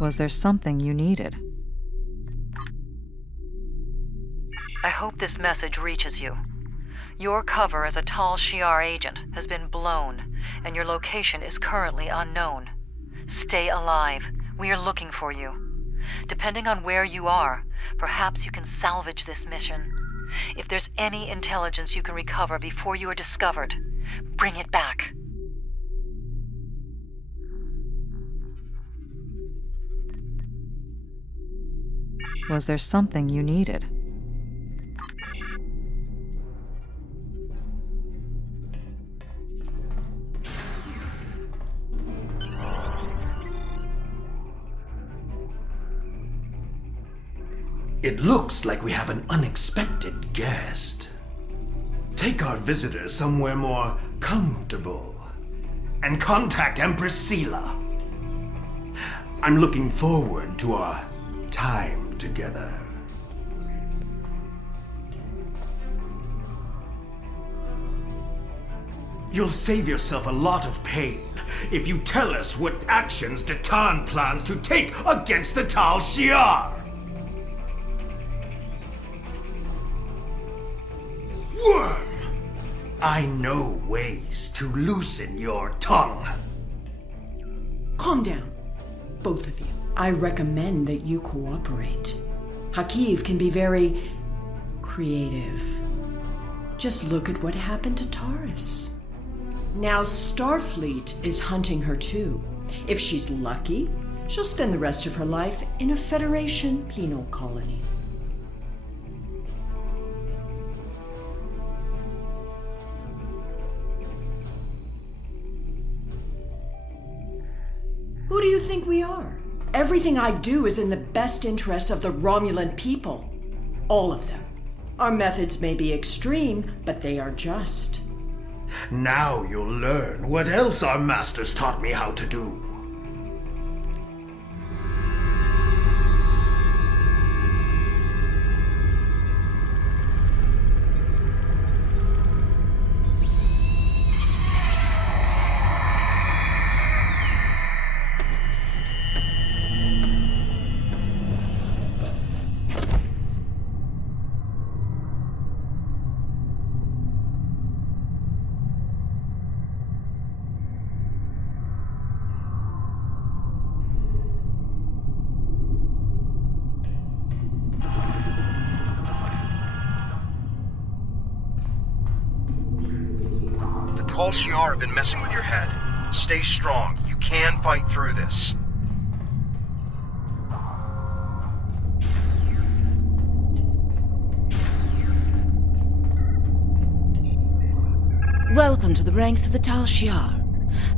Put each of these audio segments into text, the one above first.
Was there something you needed? I hope this message reaches you. Your cover as a Tal Shiar agent has been blown, and your location is currently unknown. Stay alive. We are looking for you. Depending on where you are, perhaps you can salvage this mission. If there's any intelligence you can recover before you are discovered, bring it back. Was there something you needed? It looks like we have an unexpected guest. Take our visitor somewhere more comfortable and contact Empress Sela. I'm looking forward to our time together. You'll save yourself a lot of pain if you tell us what actions Datan plans to take against the Tal Shiar. Worm! I know ways to loosen your tongue. Calm down, both of you. I recommend that you cooperate. Hakiv can be very creative. Just look at what happened to Taurus. Now Starfleet is hunting her too. If she's lucky, she'll spend the rest of her life in a Federation penal colony. Who do you think we are? Everything I do is in the best interests of the Romulan people. All of them. Our methods may be extreme, but they are just. Now you'll learn what else our masters taught me how to do. Tal Shiar have been messing with your head. Stay strong. You can fight through this. Welcome to the ranks of the Tal Shiar.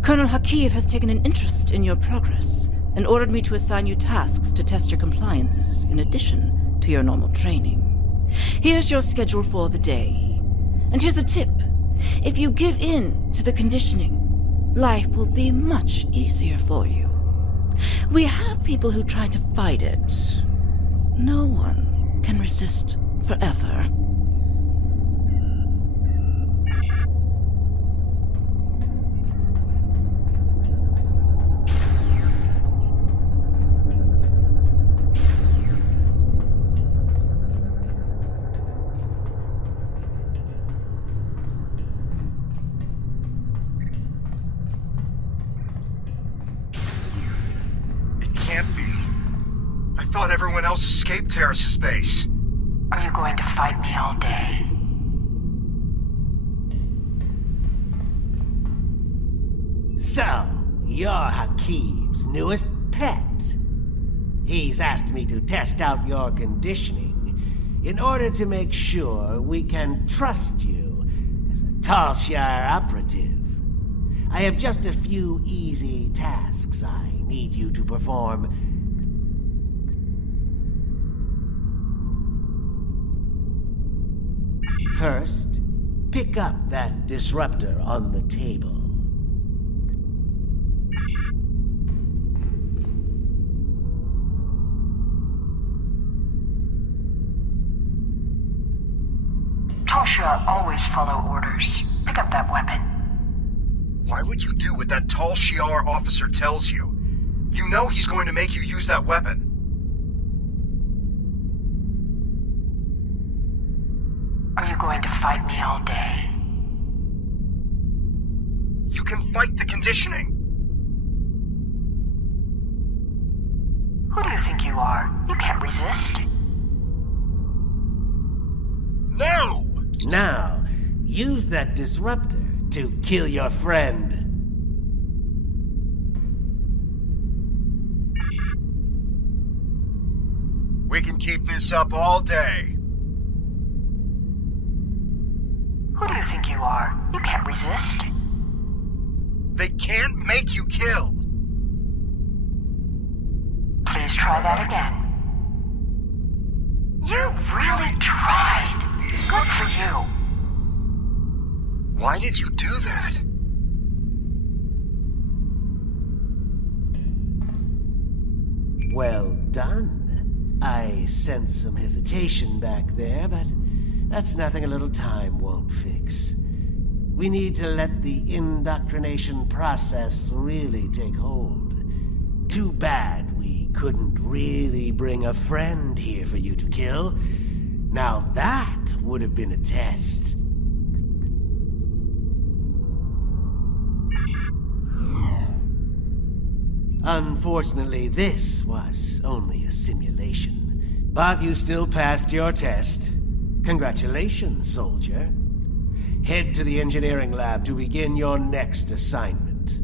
Colonel Hakiv has taken an interest in your progress and ordered me to assign you tasks to test your compliance in addition to your normal training. Here's your schedule for the day. And here's a tip. If you give in to the conditioning, life will be much easier for you. We have people who try to fight it. No one can resist forever. I thought everyone else escaped Terrace's base. Are you going to fight me all day? So, you're Hakiv's newest pet. He's asked me to test out your conditioning in order to make sure we can trust you as a Tal Shiar operative. I have just a few easy tasks I need you to perform. First, pick up that disruptor on the table. Tasha always follow orders. Pick up that weapon. Why would you do what that Tal Shiar officer tells you? You know he's going to make you use that weapon. Are you going to fight me all day? You can fight the conditioning. Who do you think you are? You can't resist. No! Now, use that disruptor to kill your friend. We can keep this up all day. Who do you think you are? You can't resist. They can't make you kill. Please try that again. You really tried. Good for you. Why did you do that? Well done. I sense some hesitation back there, but that's nothing a little time won't fix. We need to let the indoctrination process really take hold. Too bad we couldn't really bring a friend here for you to kill. Now that would have been a test. Unfortunately, this was only a simulation. But you still passed your test. Congratulations, soldier. Head to the engineering lab to begin your next assignment.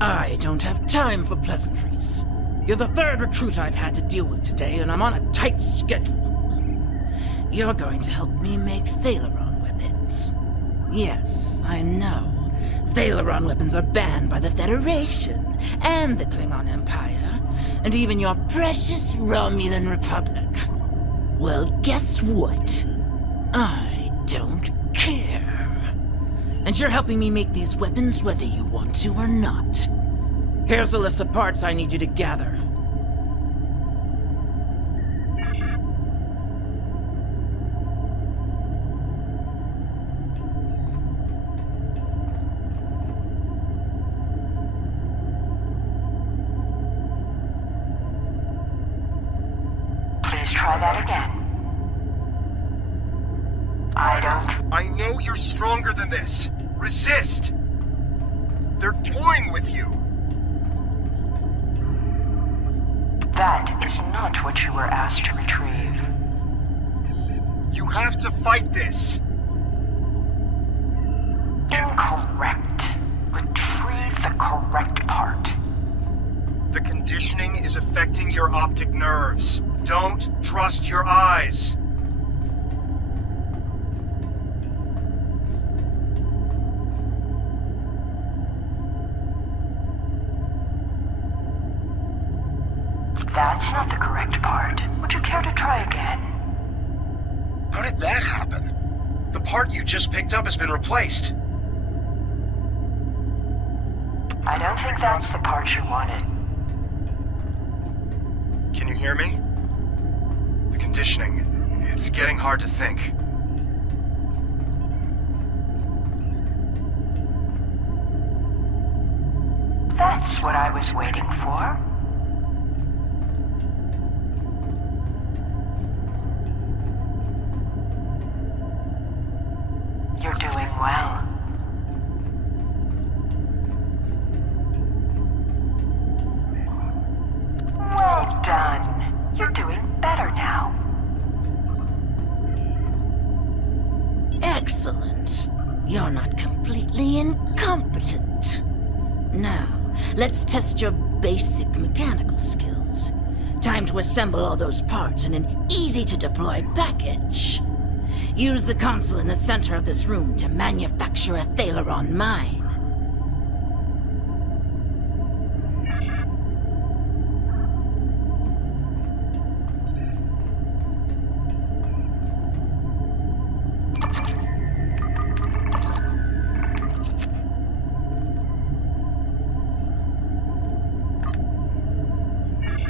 I don't have time for pleasantries. You're the third recruit I've had to deal with today, and I'm on a tight schedule. You're going to help me make Thaleron weapons. Yes, I know. Thaleron weapons are banned by the Federation, and the Klingon Empire, and even your precious Romulan Republic. Well, guess what? I don't care. And you're helping me make these weapons whether you want to or not. Here's a list of parts I need you to gather. Please try that again. I know you're stronger than this. Resist! They're toying with you. That is not what you were asked to retrieve. You have to fight this. Incorrect. Retrieve the correct part. The conditioning is affecting your optic nerves. Don't trust your eyes. That's not the correct part. Would you care to try again? How did that happen? The part you just picked up has been replaced. I don't think that's the part you wanted. Can you hear me? The conditioning, it's getting hard to think. That's what I was waiting for. You're doing well. Well done. You're doing better now. Excellent. You're not completely incompetent. Now, let's test your basic mechanical skills. Time to assemble all those parts in an easy-to-deploy package. Use the console in the center of this room to manufacture a Thaleron mine.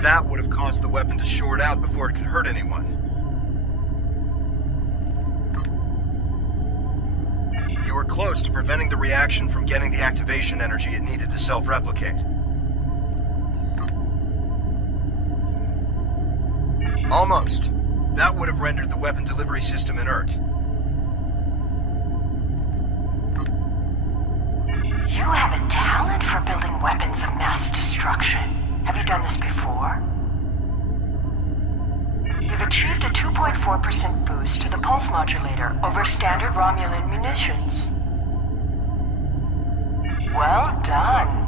That would have caused the weapon to short out before it could hurt anyone. You were close to preventing the reaction from getting the activation energy it needed to self-replicate. Almost. That would have rendered the weapon delivery system inert. You have a talent for building weapons of mass destruction. Have you done this before? You've achieved a 2.4% boost to the pulse modulator over standard Romulan munitions. Well done.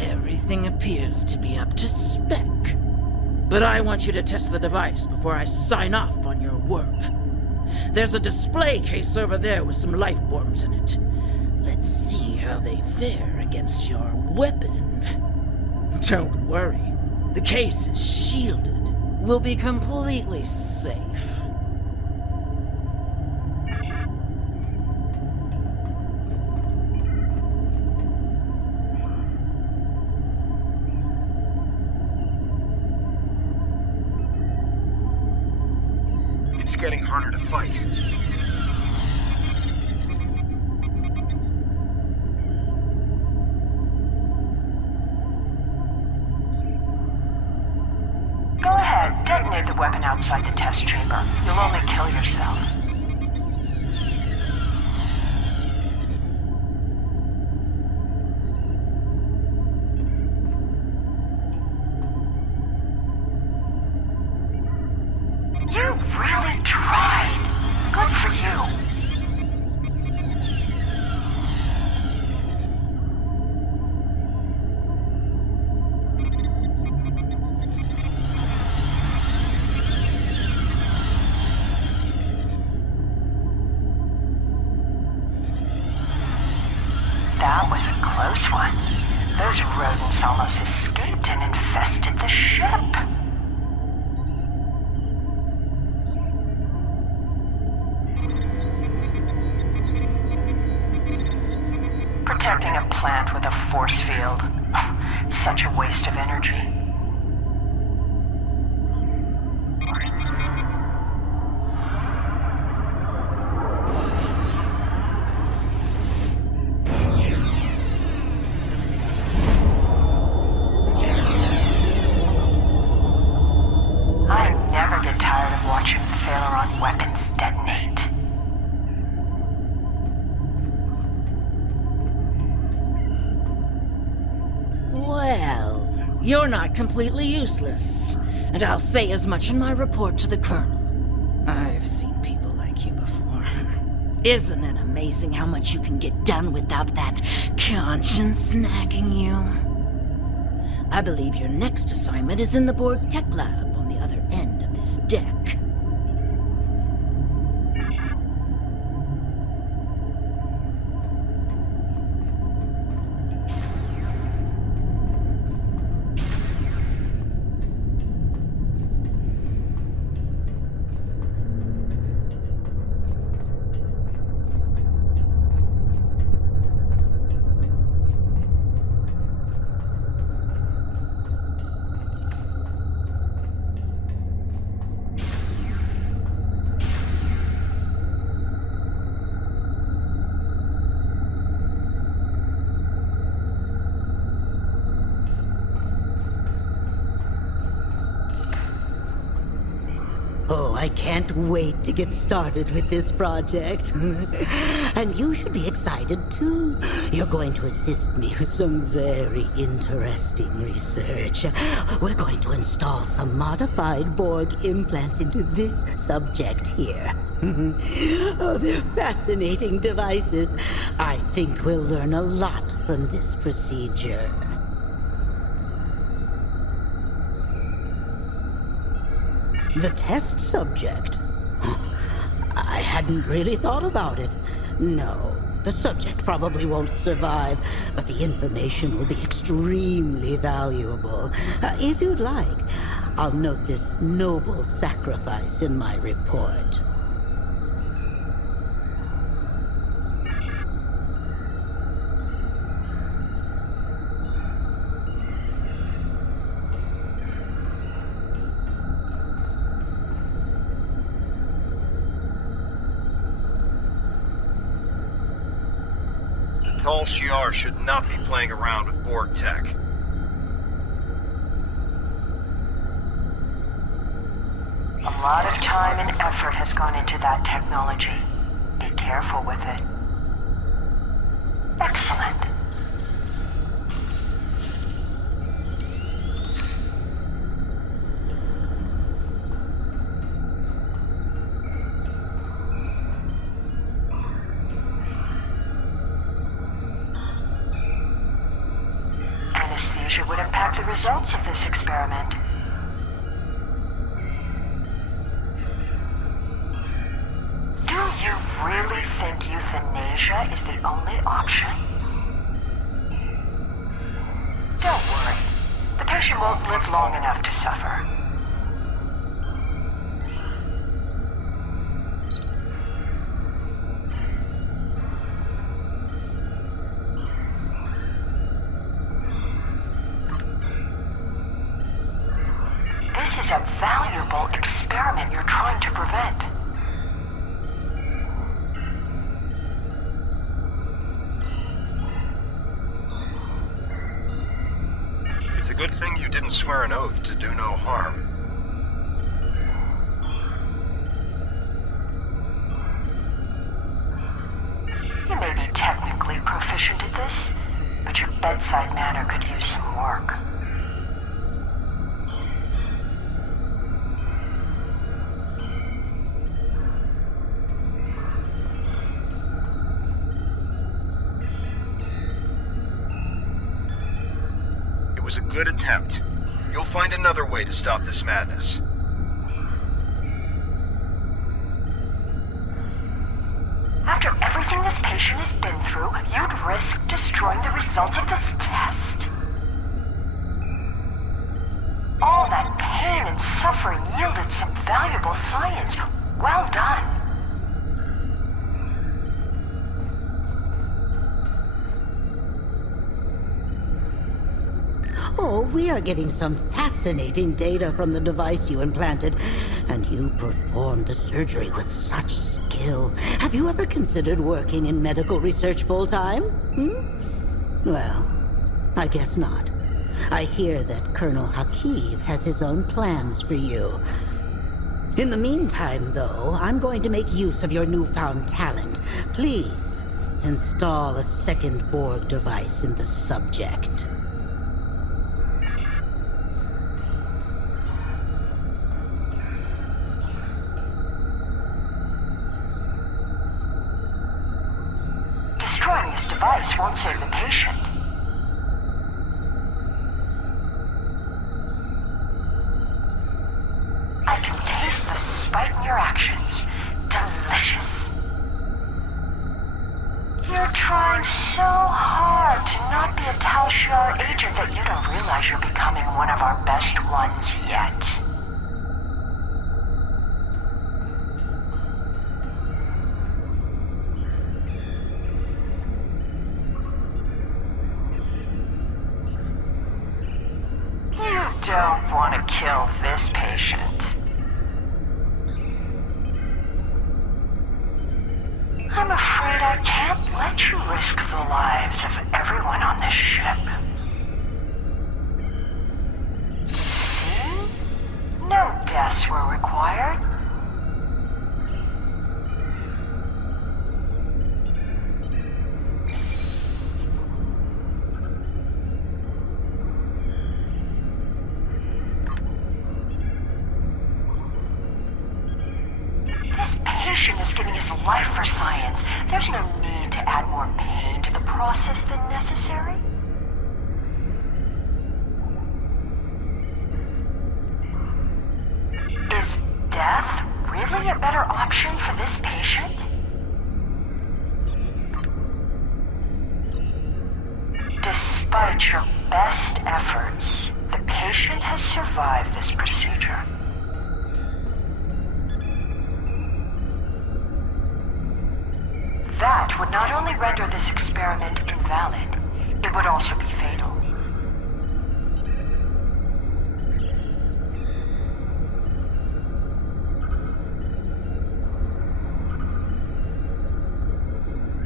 Everything appears to be up to spec. But I want you to test the device before I sign off on your work. There's a display case over there with some life forms in it. Let's see how they fare against your weapon. Don't worry. The case is shielded. We'll be completely safe. It's getting harder to fight. Go ahead, detonate the weapon outside the test chamber. You'll only kill yourself. You really tried. Good for you. That was a close one. Those rodents almost escaped and infested the ship. Protecting a plant with a force field. It's such a waste of energy. I never get tired of watching Phaleron weapons detonate. Well, you're not completely useless. And I'll say as much in my report to the Colonel. I've seen people like you before. Isn't it amazing how much you can get done without that conscience nagging you? I believe your next assignment is in the Borg Tech Lab on the other end of this deck. Oh, I can't wait to get started with this project. And you should be excited too. You're going to assist me with some very interesting research. We're going to install some modified Borg implants into this subject here. Oh, they're fascinating devices. I think we'll learn a lot from this procedure. The test subject? I hadn't really thought about it. No, the subject probably won't survive, but the information will be extremely valuable. If you'd like, I'll note this noble sacrifice in my report. Tal Shiar should not be playing around with Borg tech. A lot of time and effort has gone into that technology. Be careful with it. Excellent. Anesthesia would impact the results of this experiment. Do you really think euthanasia is the only option? Don't worry. The patient won't live long enough to suffer. This is a valuable experiment you're trying to prevent. It's a good thing you didn't swear an oath to do no harm. You may be technically proficient at this, but your bedside manner could use some work. It was a good attempt. You'll find another way to stop this madness. After everything this patient has been through, you'd risk destroying the results of this test? All that pain and suffering yielded some valuable science. Well done. Oh, we are getting some fascinating data from the device you implanted, and you performed the surgery with such skill. Have you ever considered working in medical research full-time? Well, I guess not. I hear that Colonel Hakiv has his own plans for you. In the meantime, though, I'm going to make use of your newfound talent. Please, install a second Borg device in the subject. Destroying this device won't save the patient. I can taste the spite in your actions. Delicious. You're trying so hard to not be a Tal Shiar agent that you don't realize you're becoming one of our best ones yet. You don't want to kill this patient. I'm afraid I can't let you risk the lives of everyone on this ship. See? No deaths were required. This patient is giving his life for science. There's no need to add more pain to the process than necessary. Is death really a better option for this patient? Despite your best efforts, the patient has survived this procedure. That would not only render this experiment invalid, it would also be fatal.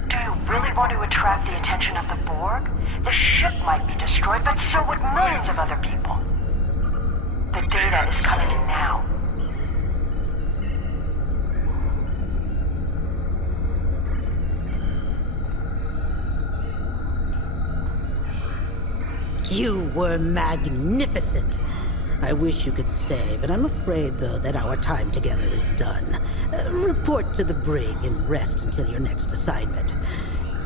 Do you really want to attract the attention of the Borg, the ship might be destroyed, but so would millions of other people. The data is coming in now. You were magnificent. I wish you could stay, but I'm afraid, though, that our time together is done. Report to the brig and rest until your next assignment.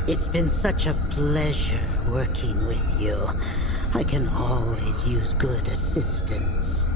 It's been such a pleasure working with you. I can always use good assistance.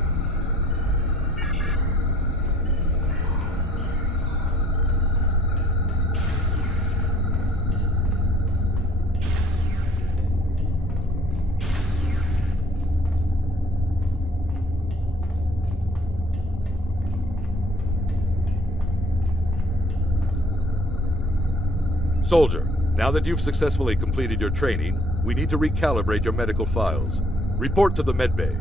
Soldier, now that you've successfully completed your training, we need to recalibrate your medical files. Report to the medbay.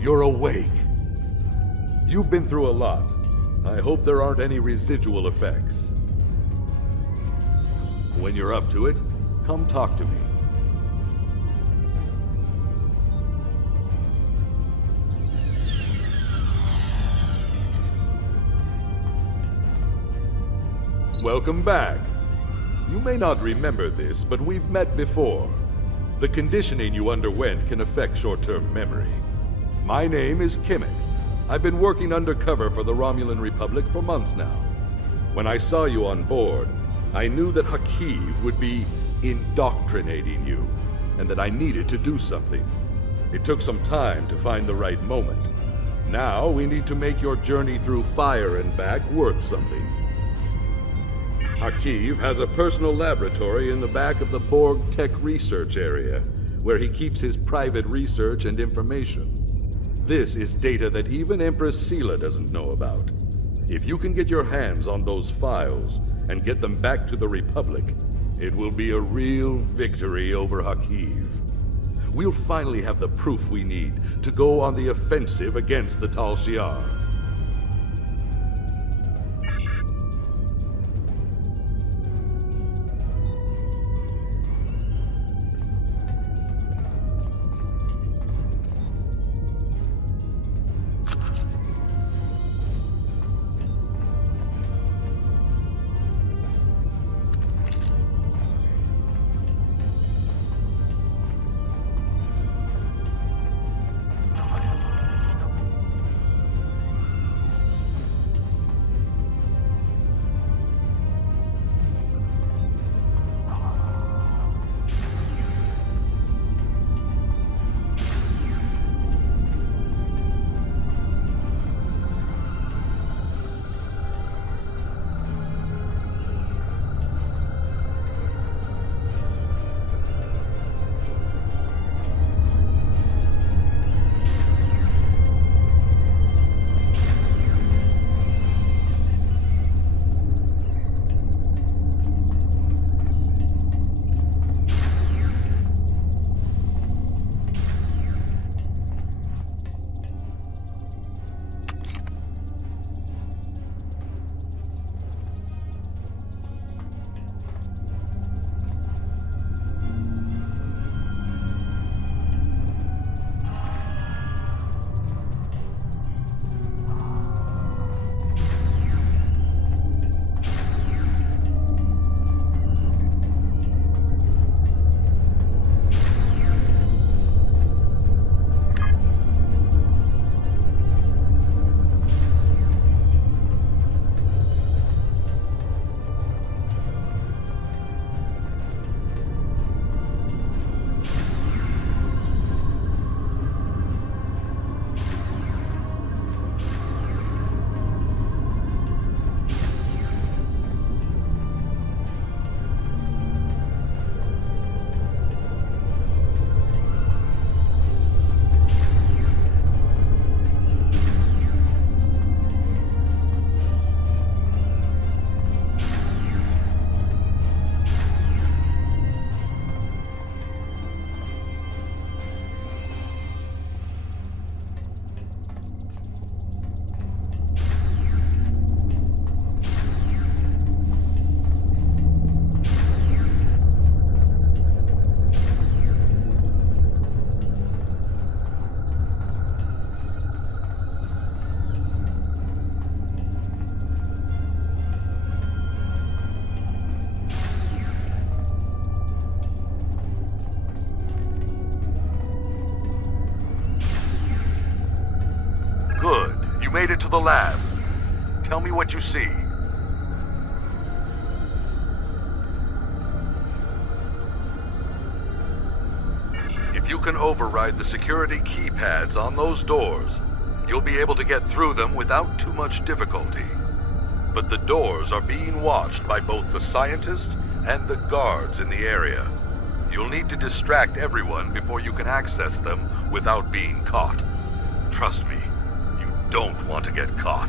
You're awake. You've been through a lot. I hope there aren't any residual effects. When you're up to it, come talk to me. Welcome back. You may not remember this, but we've met before. The conditioning you underwent can affect short-term memory. My name is Kimmett. I've been working undercover for the Romulan Republic for months now. When I saw you on board, I knew that Hakiv would be indoctrinating you, and that I needed to do something. It took some time to find the right moment. Now we need to make your journey through fire and back worth something. Hakiv has a personal laboratory in the back of the Borg Tech Research Area, where he keeps his private research and information. This is data that even Empress Sela doesn't know about. If you can get your hands on those files and get them back to the Republic, it will be a real victory over Hakiv. We'll finally have the proof we need to go on the offensive against the Tal Shiar. made it to the lab. Tell me what you see. If you can override the security keypads on those doors, you'll be able to get through them without too much difficulty. But the doors are being watched by both the scientists and the guards in the area. You'll need to distract everyone before you can access them without being caught. Trust me, you don't want to get caught.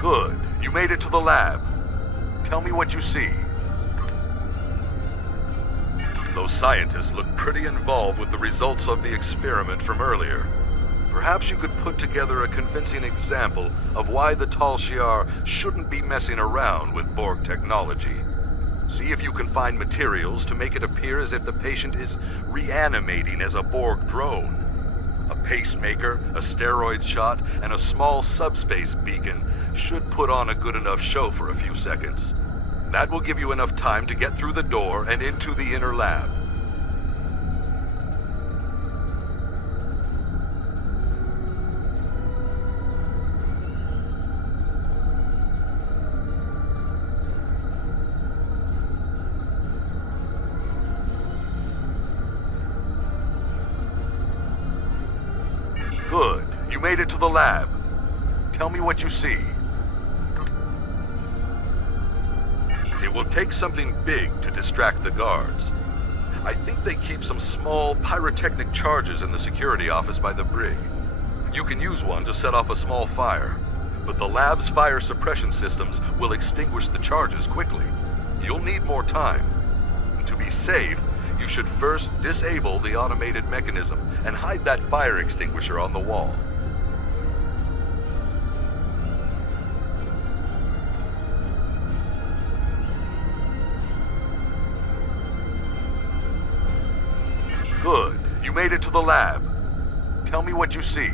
Good. You made it to the lab. Tell me what you see. Those scientists look pretty involved with the results of the experiment from earlier. Perhaps you could put together a convincing example of why the Tal Shiar shouldn't be messing around with Borg technology. See if you can find materials to make it appear as if the patient is reanimating as a Borg drone. A pacemaker, a steroid shot, and a small subspace beacon should put on a good enough show for a few seconds. That will give you enough time to get through the door and into the inner lab. Good. You made it to the lab. Tell me what you see. It will take something big to distract the guards. I think they keep some small pyrotechnic charges in the security office by the brig. You can use one to set off a small fire, but the lab's fire suppression systems will extinguish the charges quickly. You'll need more time. To be safe, you should first disable the automated mechanism and hide that fire extinguisher on the wall. Good. You made it to the lab. Tell me what you see.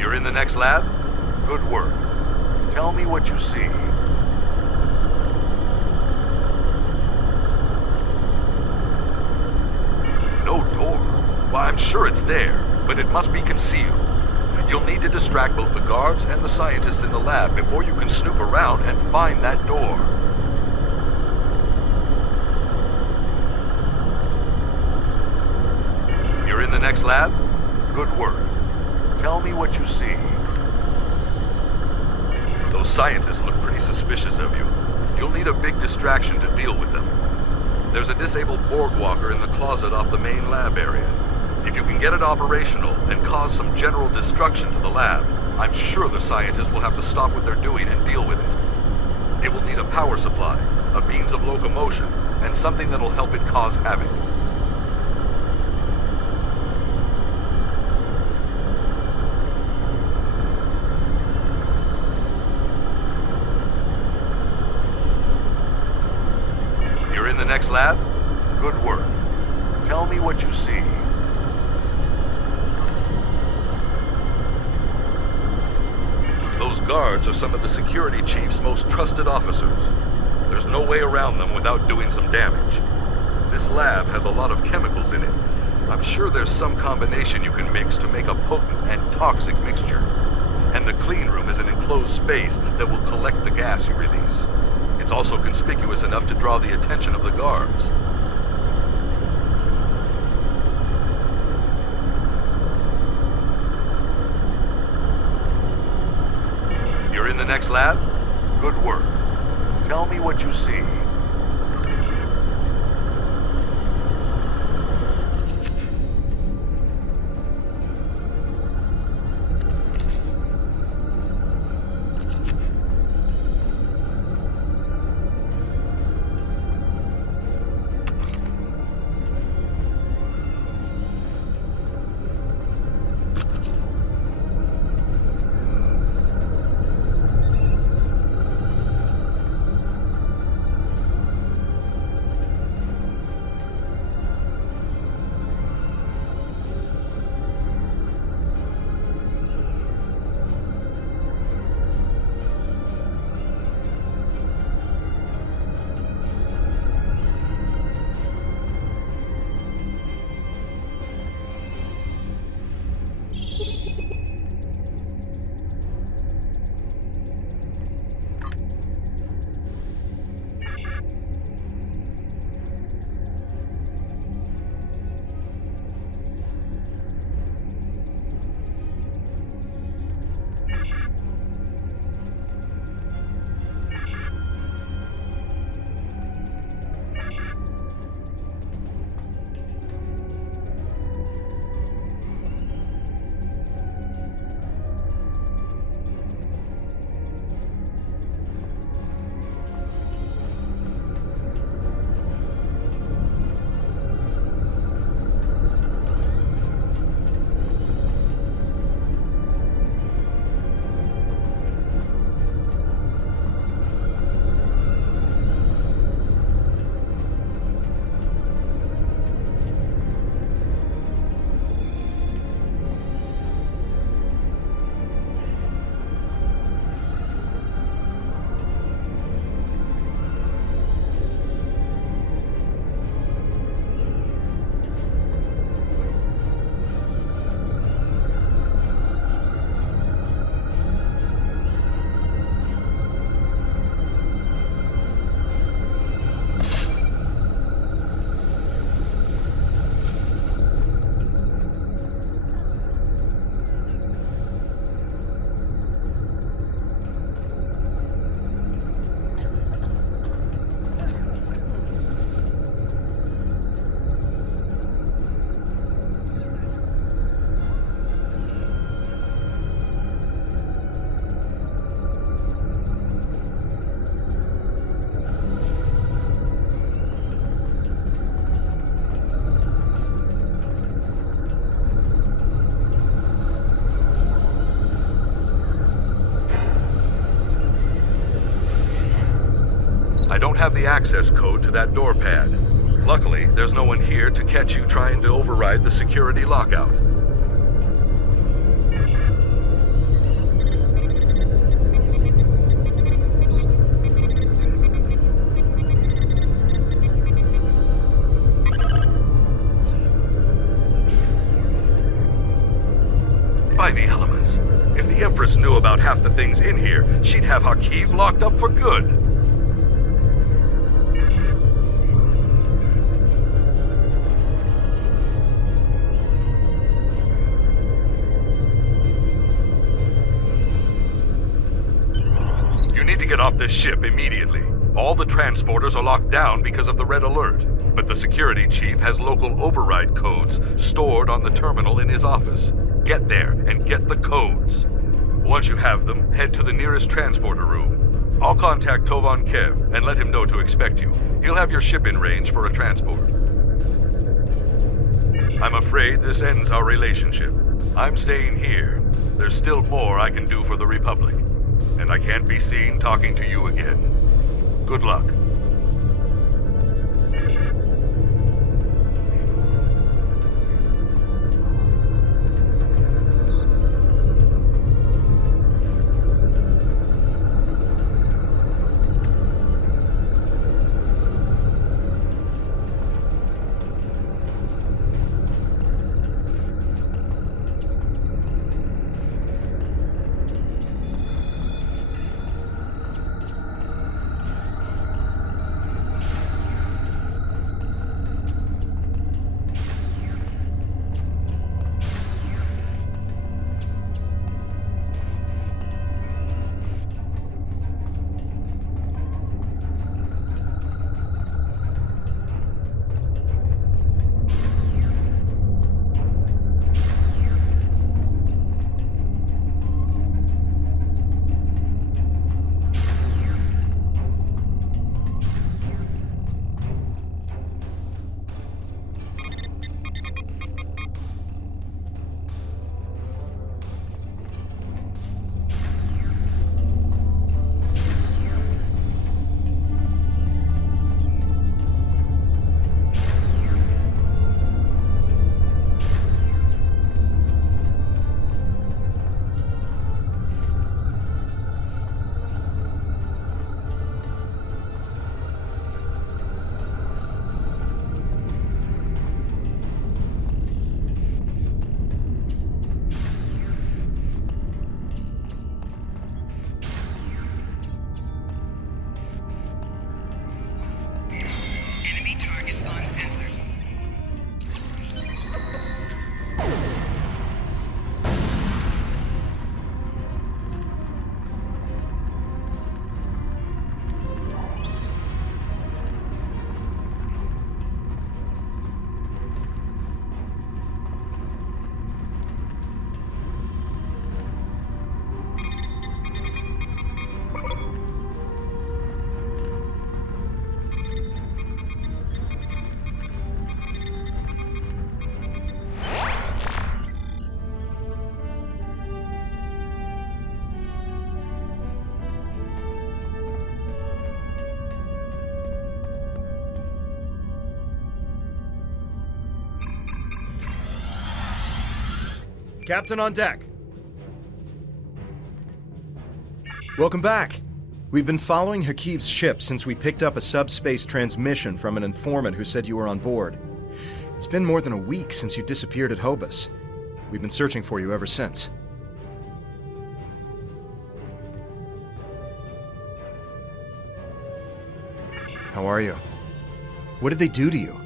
You're in the next lab? Good work. Tell me what you see. No door? Well, I'm sure it's there, but it must be concealed. You'll need to distract both the guards and the scientists in the lab before you can snoop around and find that door. You're in the next lab? Good work. Tell me what you see. Those scientists look pretty suspicious of you. You'll need a big distraction to deal with them. There's a disabled Borg walker in the closet off the main lab area. If you can get it operational and cause some general destruction to the lab, I'm sure the scientists will have to stop what they're doing and deal with it. It will need a power supply, a means of locomotion, and something that'll help it cause havoc. You're in the next lab? Good work. Tell me what you see. Those guards are some of the security chief's most trusted officers. There's no way around them without doing some damage. This lab has a lot of chemicals in it. I'm sure there's some combination you can mix to make a potent and toxic mixture. And the clean room is an enclosed space that will collect the gas you release. It's also conspicuous enough to draw the attention of the guards. You're in the next lab? Good work. Tell me what you see. I don't have the access code to that door pad. Luckily, there's no one here to catch you trying to override the security lockout. Empress knew about half the things in here, she'd have Hakeem locked up for good. You need to get off this ship immediately. All the transporters are locked down because of the red alert, but the security chief has local override codes stored on the terminal in his office. Get there and get the codes. Once you have them, head to the nearest transporter room. I'll contact Tovan Kev and let him know to expect you. He'll have your ship in range for a transport. I'm afraid this ends our relationship. I'm staying here. There's still more I can do for the Republic, and I can't be seen talking to you again. Good luck. Captain on deck. Welcome back. We've been following Hakiv's ship since we picked up a subspace transmission from an informant who said you were on board. It's been more than a week since you disappeared at Hobus. We've been searching for you ever since. How are you? What did they do to you?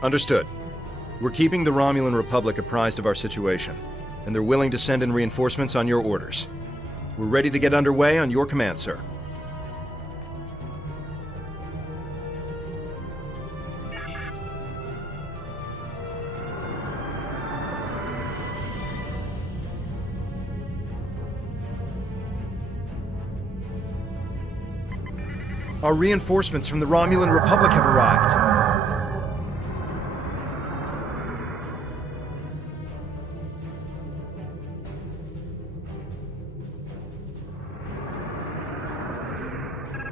Understood. We're keeping the Romulan Republic apprised of our situation, and they're willing to send in reinforcements on your orders. We're ready to get underway on your command, sir. Our reinforcements from the Romulan Republic have arrived.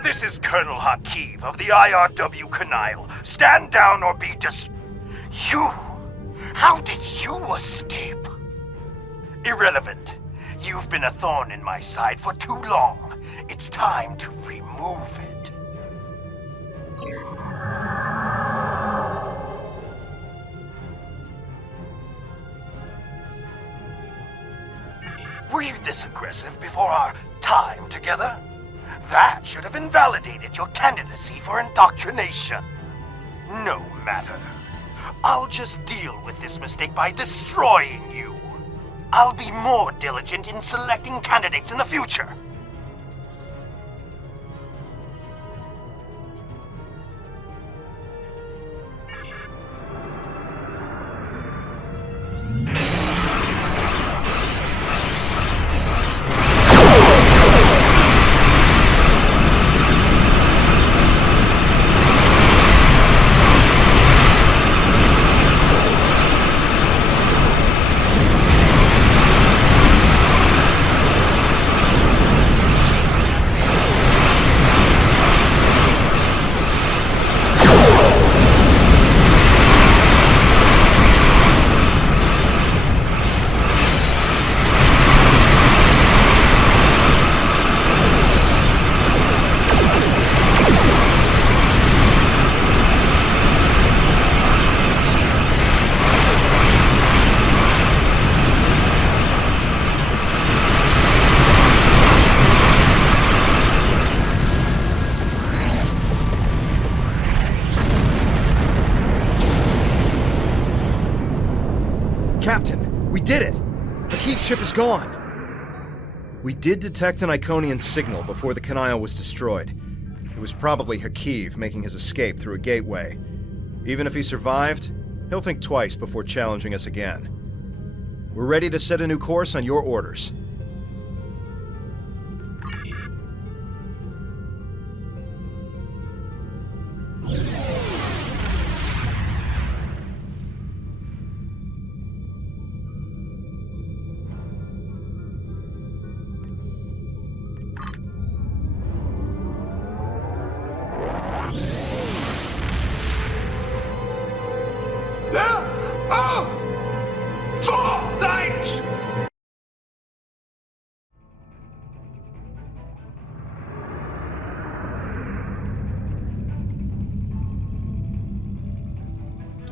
This is Colonel Hakiv of the IRW Canile. Stand down or be You! How did you escape? Irrelevant. You've been a thorn in my side for too long. It's time to remove it. Were you this aggressive before our time together? That should have invalidated your candidacy for indoctrination. No matter. I'll just deal with this mistake by destroying you. I'll be more diligent in selecting candidates in the future. Captain, we did it! Hakiv's ship is gone! We did detect an Iconian signal before the Canile was destroyed. It was probably Hakiv making his escape through a gateway. Even if he survived, he'll think twice before challenging us again. We're ready to set a new course on your orders.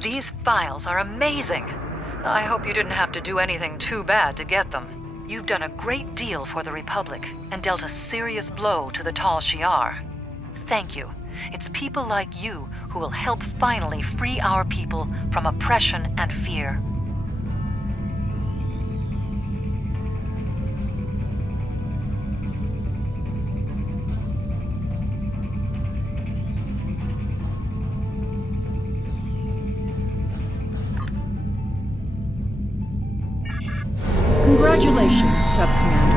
These files are amazing. I hope you didn't have to do anything too bad to get them. You've done a great deal for the Republic and dealt a serious blow to the Tal Shiar. Thank you. It's people like you who will help finally free our people from oppression and fear. Congratulations, Sub-Commander.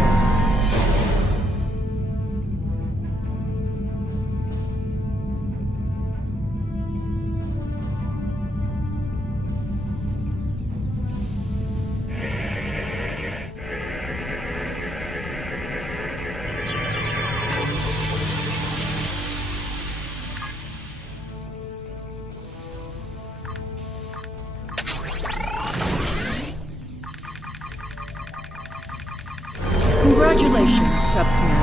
Congratulations, Sub-Commander.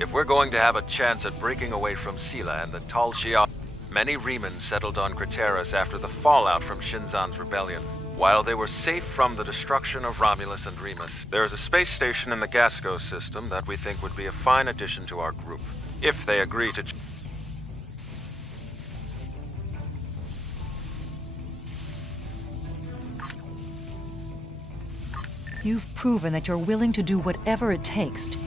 If we're going to have a chance at breaking away from Sela and the Tal Shiar, many Remans settled on Craterus after the fallout from Shinzan's rebellion. While they were safe from the destruction of Romulus and Remus, there is a space station in the Gasco system that we think would be a fine addition to our group, if they agree to... You've proven that you're willing to do whatever it takes to...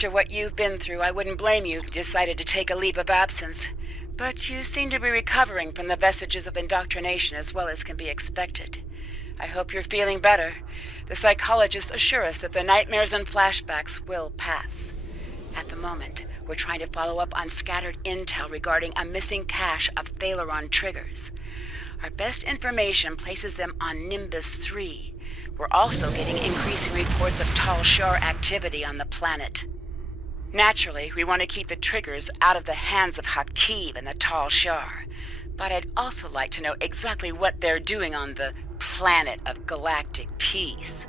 After what you've been through, I wouldn't blame you if you decided to take a leave of absence. But you seem to be recovering from the vestiges of indoctrination as well as can be expected. I hope you're feeling better. The psychologists assure us that the nightmares and flashbacks will pass. At the moment, we're trying to follow up on scattered intel regarding a missing cache of Thaleron triggers. Our best information places them on Nimbus 3. We're also getting increasing reports of Tal Shar activity on the planet. Naturally, we want to keep the triggers out of the hands of Hakiv and the Tal Shar. But I'd also like to know exactly what they're doing on the planet of galactic peace.